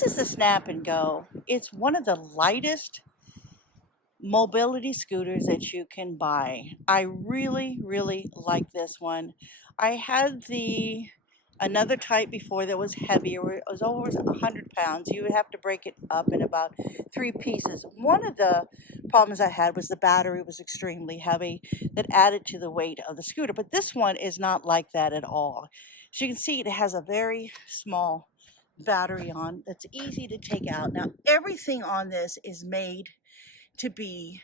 This is the SnapNgo. It's one of the lightest mobility scooters that you can buy. I really like this one. I had another type before that was heavier. It was over 100 pounds. You would have to break it up in about 3 pieces. One of the problems I had was the battery was extremely heavy that added to the weight of the scooter. But this one is not like that at all. As you can see, it has a very small battery on that's easy to take out. Now everything on this is made to be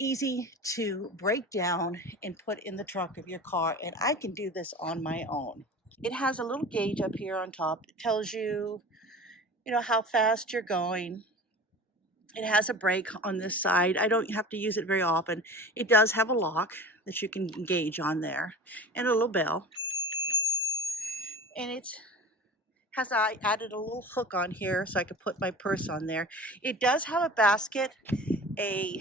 easy to break down and put in the trunk of your car, and I can do this on my own. It has a little gauge up here on top. It tells you, how fast you're going. It has a brake on this side. I don't have to use it very often. It does have a lock that you can engage on there and a little bell. And I added a little hook on here so I could put my purse on there. It does have a basket, a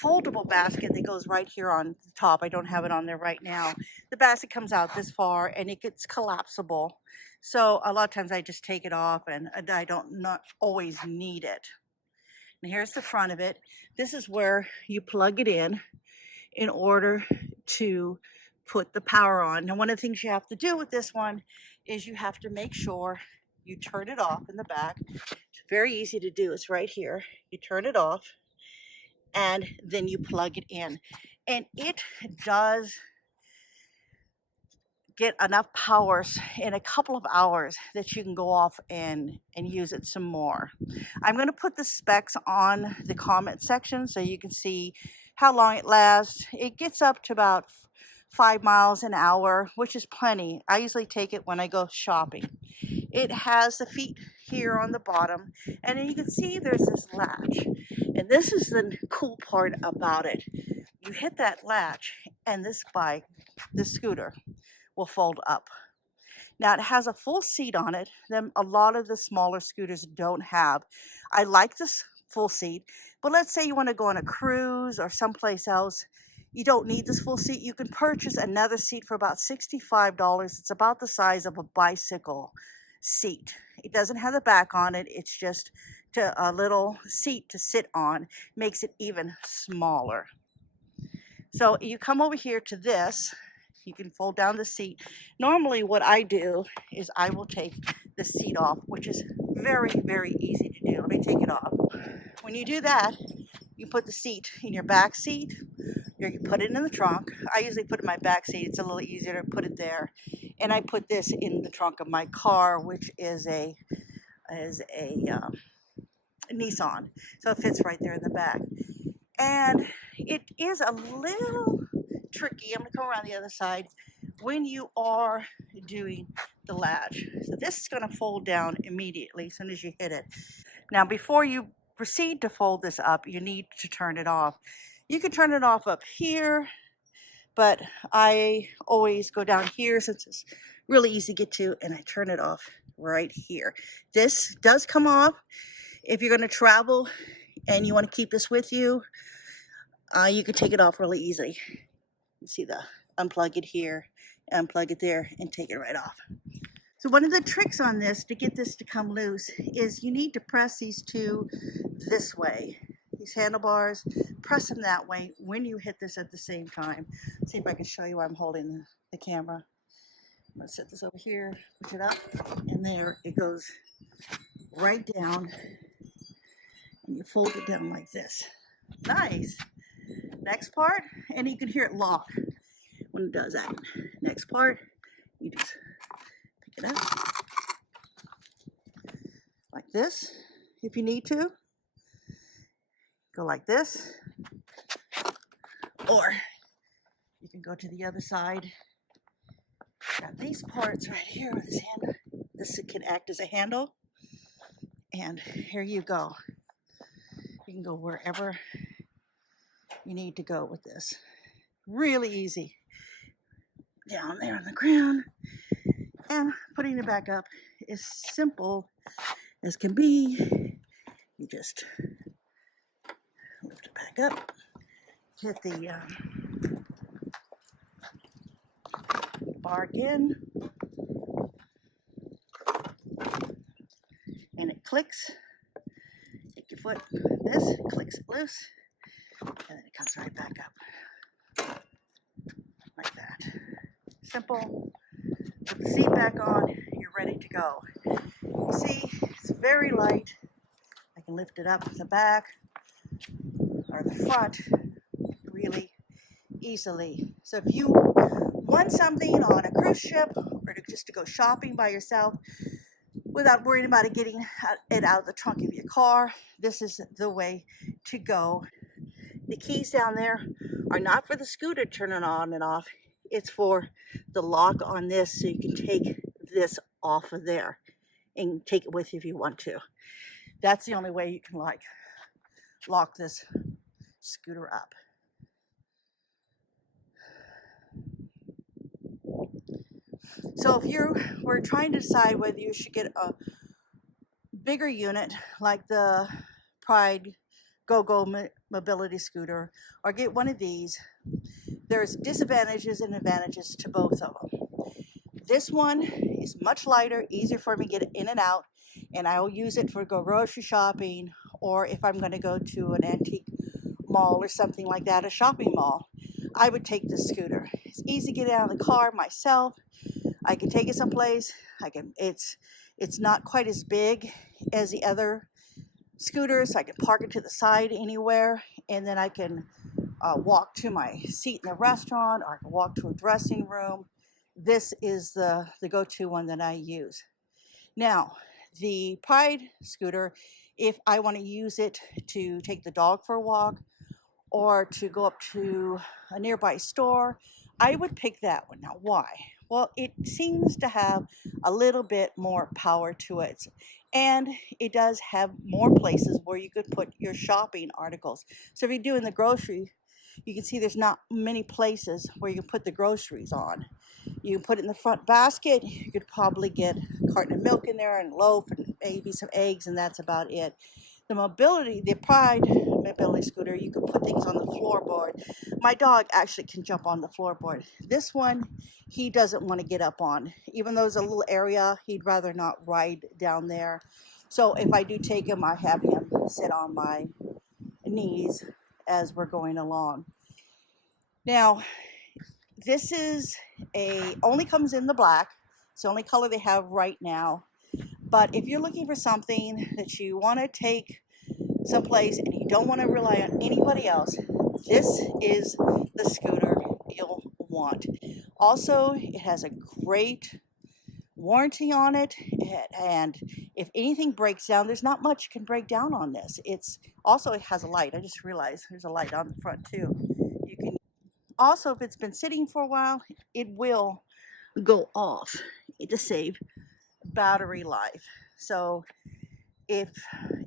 foldable basket that goes right here on the top. I don't have it on there right now. The basket comes out this far and it gets collapsible. So a lot of times I just take it off and I don't not always need it. And here's the front of it. This is where you plug it in order to put the power on. Now, one of the things you have to do with this one is you have to make sure you turn it off in the back. It's very easy to do. It's right here. You turn it off and then you plug it in. And it does get enough powers in a couple of hours that you can go off and use it some more. I'm going to put the specs on the comment section so you can see how long it lasts. It gets up to about 5 miles an hour, which is plenty. I usually take it when I go shopping. It has the feet here on the bottom, and then you can see there's this latch. And this is the cool part about it. You hit that latch and this scooter will fold up. Now it has a full seat on it that a lot of the smaller scooters don't have. I like this full seat, but let's say you want to go on a cruise or someplace else. You don't need this full seat. You can purchase another seat for about $65. It's about the size of a bicycle seat. It doesn't have the back on it. It's just a little seat to sit on. Makes it even smaller. So you come over here to this. You can fold down the seat. Normally what I do is I will take the seat off, which is very easy to do. Let me take it off. When you do that, you put the seat in your back seat, or you put it in the trunk. I usually put it in my back seat. It's a little easier to put it there. And I put this in the trunk of my car, which is a Nissan. So it fits right there in the back. And it is a little tricky. I'm going to come around the other side when you are doing the latch. So this is going to fold down immediately as soon as you hit it. Now before you proceed to fold this up, you need to turn it off. You can turn it off up here, but I always go down here since it's really easy to get to, and I turn it off right here. This does come off if you're going to travel and you want to keep this with you. You can take it off really easily. You see the unplug it here, unplug it there, and take it right off. So one of the tricks on this to get this to come loose is you need to press these two this way. These handlebars, press them that way when you hit this at the same time. Let's see if I can show you where I'm holding the camera. I'm going to set this over here, push it up, and there it goes right down, and you fold it down like this. Nice. Next part, and you can hear it lock when it does that. Next part, you just pick it up like this if you need to. Go like this, or you can go to the other side. Got these parts right here with this handle. This can act as a handle, and here you go. You can go wherever you need to go with this. Really easy. Down there on the ground, and putting it back up is simple as can be. You just lift it back up, hit the bar again, clicks. Take your foot, this, clicks it loose, and then it comes right back up. Like that. Simple. Put the seat back on, you're ready to go. You see, it's very light. I can lift it up the back or the front really easily. So if you want something on a cruise ship or just to go shopping by yourself without worrying about it getting it out of the trunk of your car, this is the way to go. The keys down there are not for the scooter turning on and off. It's for the lock on this, so you can take this off of there and take it with you if you want to. That's the only way you can lock this scooter up. So if you were trying to decide whether you should get a bigger unit like the Pride Go-Go mobility scooter or get one of these, there's disadvantages and advantages to both of them. This one is much lighter, easier for me to get in and out, and I will use it for go grocery shopping, or if I'm going to go to an antique mall or something like that, a shopping mall, I would take this scooter. It's easy to get out of the car myself. I can take it someplace. It's not quite as big as the other scooters. I can park it to the side anywhere, and then I can walk to my seat in the restaurant, or I can walk to a dressing room. This is the go-to one that I use. Now, the Pride scooter, if I want to use it to take the dog for a walk or to go up to a nearby store, I would pick that one. Now, why? Well, it seems to have a little bit more power to it, and it does have more places where you could put your shopping articles. So if you're doing the grocery, you can see there's not many places where you can put the groceries on. You can put it in the front basket. You could probably get a carton of milk in there and a loaf and maybe some eggs, and that's about it. The Pride mobility scooter, you can put things on the floorboard. My dog actually can jump on the floorboard. This one, he doesn't want to get up on. Even though there's a little area, he'd rather not ride down there. So if I do take him, I have him sit on my knees as we're going along. Now, this only comes in the black. It's the only color they have right now. But if you're looking for something that you want to take someplace and you don't want to rely on anybody else, this is the scooter you'll want. Also, it has a great warranty on it, and if anything breaks down, there's not much can break down on this. It has a light. I just realized there's a light on the front too. You can also, if it's been sitting for a while, it will go off to save battery life. So if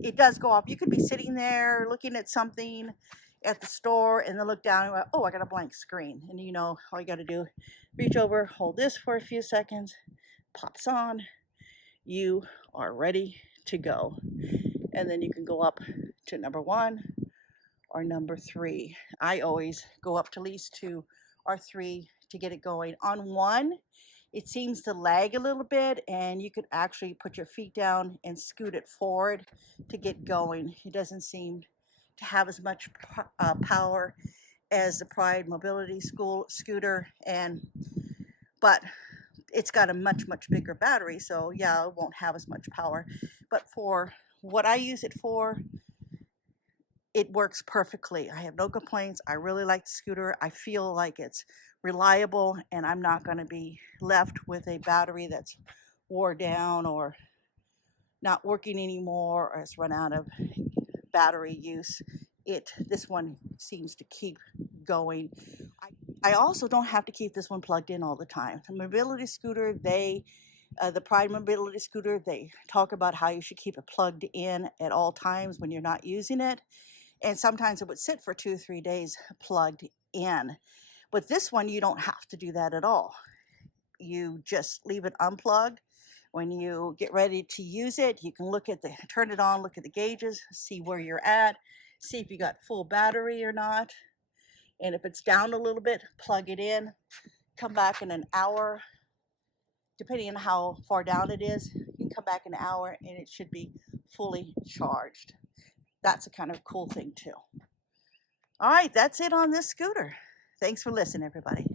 it does go off, you could be sitting there looking at something at the store and then look down and go, oh, I got a blank screen. And you know, all you got to do, reach over, hold this for a few seconds, pops on, you are ready to go. And then you can go up to number 1 or number 3. I always go up to at least 2 or 3 to get it going. On 1, it seems to lag a little bit, and you could actually put your feet down and scoot it forward to get going. It doesn't seem to have as much power as the Pride mobility scooter, but it's got a much bigger battery, so yeah, it won't have as much power. But for what I use it for, it works perfectly. I have no complaints. I really like the scooter. I feel like it's reliable, and I'm not going to be left with a battery that's wore down or not working anymore, or has run out of battery use. This one seems to keep going. I also don't have to keep this one plugged in all the time. The mobility scooter, the Pride mobility scooter, they talk about how you should keep it plugged in at all times when you're not using it. And sometimes it would sit for 2 or 3 days plugged in. But this one, you don't have to do that at all. You just leave it unplugged. When you get ready to use it, you can turn it on, look at the gauges, see where you're at, see if you got full battery or not. And if it's down a little bit, plug it in, come back in an hour. Depending on how far down it is, you can come back an hour and it should be fully charged. That's a kind of cool thing too. All right, that's it on this scooter. Thanks for listening, everybody.